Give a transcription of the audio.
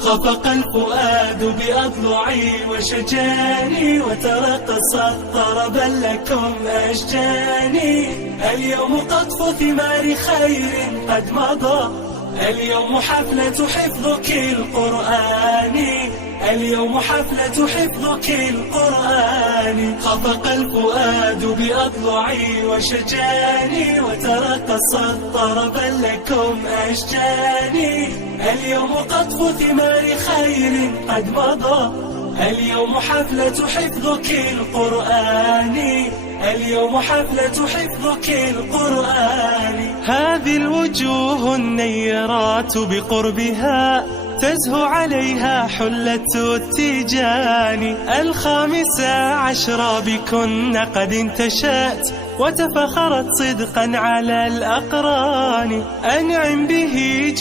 خفق الفؤاد بأضلعي وشجاني، وترقصت طربا لكم أشجاني. اليوم قطف ثمار خير قد مضى، اليوم حفلة حفظك القرآن، اليوم حفلة حفظك القرآن. خفق الفؤاد بأضلعي وشجاني، وترقصت طربا لكم أشجاني. اليوم قطف ثمار خير قد مضى، اليوم حفلة حفظك القرآن، اليوم حفلة حفظك القرآن. هذه الوجوه النيرات بقربها تزهو عليها حلة التيجان. 15 بكن قد انتشأت وتفخرت صدقا على الأقران. أنعم به